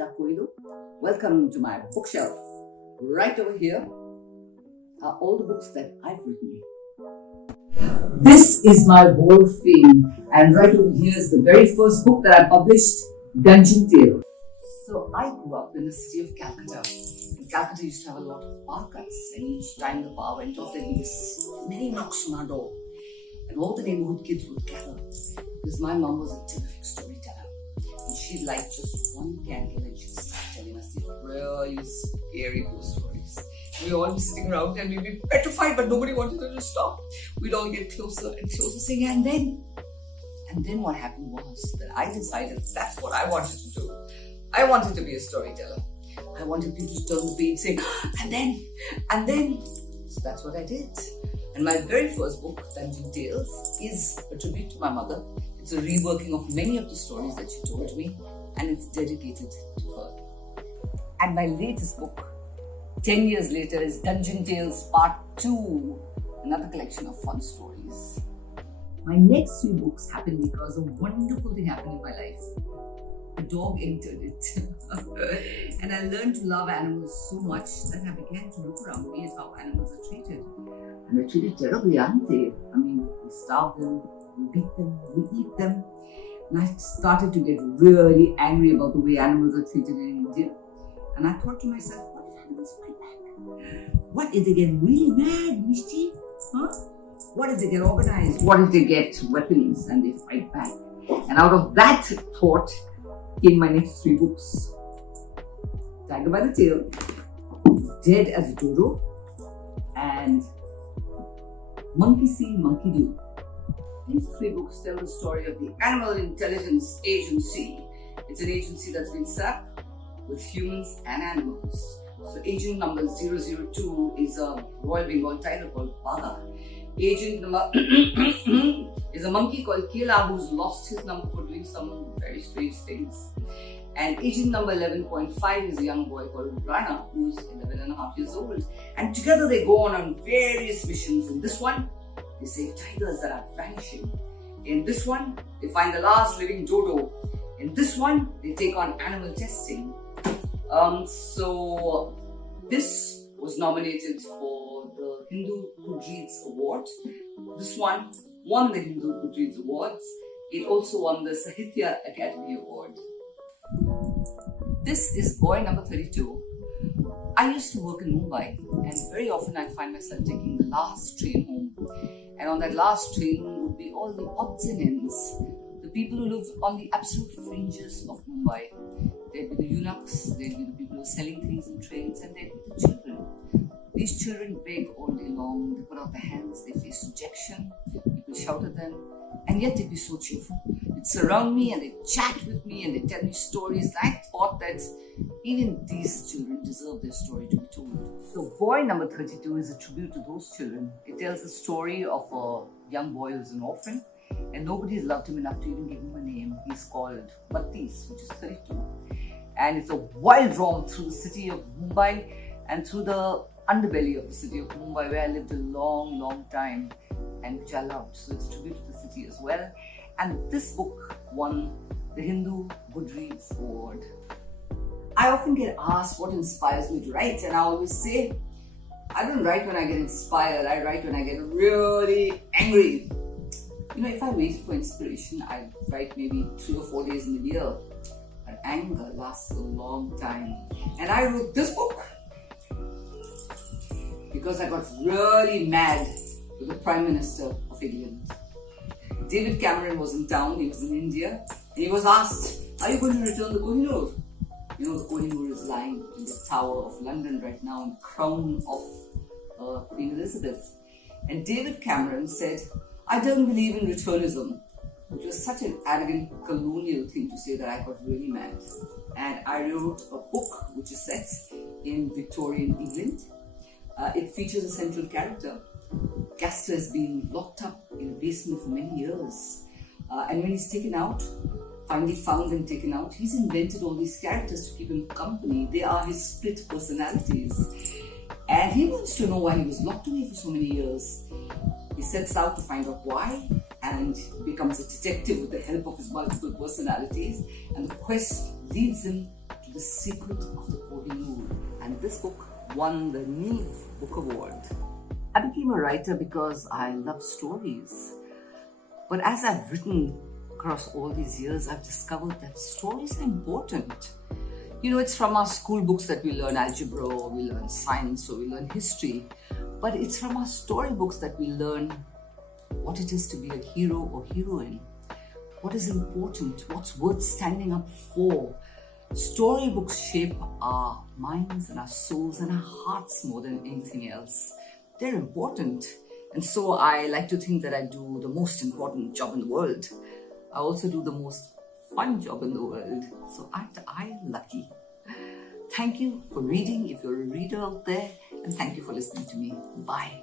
Venita Coelho. Welcome to my bookshelf. Right over here are all the books that I've written. This is my wall of fame, and right over here is the very first book that I published, Dungeon Tale. So I grew up in the city of Calcutta. And Calcutta used to have a lot of power cuts, and each time the power went off, there'd be this many knocks on our door. And all the neighborhood kids would gather, because my mom was a terrific storyteller. And she'd light just one candle and she'd start telling us these really scary ghost stories. We'd all be sitting around and we'd be petrified, but nobody wanted her to stop. We'd all get closer and closer saying, and then what happened was that I decided that's what I wanted to do. I wanted to be a storyteller. I wanted people to turn the page saying, and then. So that's what I did. And my very first book, Dungeon Tales, is a tribute to my mother. It's a reworking of many of the stories that she told me, and it's dedicated to her. And my latest book, 10 years later, is Dungeon Tales Part 2, another collection of fun stories. My next 3 books happened because a wonderful thing happened in my life. A dog entered it. And I learned to love animals so much that I began to look around me at how animals are treated. And they're treated terribly, aren't they? I mean, we starve them, we beat them, we eat them. And I started to get really angry about the way animals are treated in India. And I thought to myself, what if animals fight back? What if they get really mad, mischief? Huh? What if they get organized? What if they get weapons and they fight back? And out of that thought came my next 3 books. Tiger by the Tail, Dead as a Dodo, and Monkey See, Monkey Do. These 3 books tell the story of the Animal Intelligence Agency. It's an agency that's been set up with humans and animals. So agent number 002 is a Royal Bengal tiger called Baga. Agent number is a monkey called Kela who's lost his number for doing some very strange things. And agent number 11.5 is a young boy called Rana who's 11.5 years old. And together they go on various missions. In this one, they save tigers that are vanishing. In this one, they find the last living dodo. In this one, they take on animal testing. So this was nominated for the Hindu GoodReads Award. This one won the Hindu GoodReads Awards. It also won the Sahitya Akademi Award. This is boy number 32. I used to work in Mumbai, and very often I'd find myself taking the last train home. And on that last train would be all the odds and ends, the people who live on the absolute fringes of Mumbai. There'd be the eunuchs, there'd be the people who are selling things in trains, and there'd be the children. These children beg all day long, they put out their hands, they face rejection, people shout at them, and yet they'd be so cheerful. They'd surround me and they'd chat with me and they'd tell me stories. I thought that even these children deserve their story to be told. So boy number 32 is a tribute to those children. It tells the story of a young boy who's an orphan, and nobody's loved him enough to even give him a name. He's called Battis, which is 32. And it's a wild romp through the city of Mumbai and through the underbelly of the city of Mumbai, where I lived a long time and which I loved. So it's a tribute to the city as well. And this book won the Hindu GoodReads Award. I often get asked what inspires me to write, and I always say, I don't write when I get inspired, I write when I get really angry. You know, if I waited for inspiration, I'd write maybe 3 or 4 days in a year. But anger lasts a long time. And I wrote this book because I got really mad with the Prime Minister of England. David Cameron was in town, he was in India, and he was asked, are you going to return the Kohinoor? You know, the Kohinoor is lying in the Tower of London right now in the crown of Queen Elizabeth. And David Cameron said, I don't believe in returnism, which was such an arrogant colonial thing to say that I got really mad. And I wrote a book which is set in Victorian England. It features a central character. Castor has been locked up in a basement for many years. And when he's taken out, finally found and taken out, he's invented all these characters to keep him company. They are his split personalities. And he wants to know why he was locked away for so many years. He sets out to find out why and becomes a detective with the help of his multiple personalities. And the quest leads him to The Secret of the Kohinoor, and this book won the Neev Book Award. I became a writer because I love stories. But as I've written across all these years, I've discovered that stories are important. You know, it's from our school books that we learn algebra, or we learn science, or we learn history. But it's from our storybooks that we learn what it is to be a hero or heroine. What is important, what's worth standing up for. Storybooks shape our minds and our souls and our hearts more than anything else. They're important. And so I like to think that I do the most important job in the world. I also do the most fun job in the world. So aren't I lucky? Thank you for reading if you're a reader out there, and thank you for listening to me. Bye.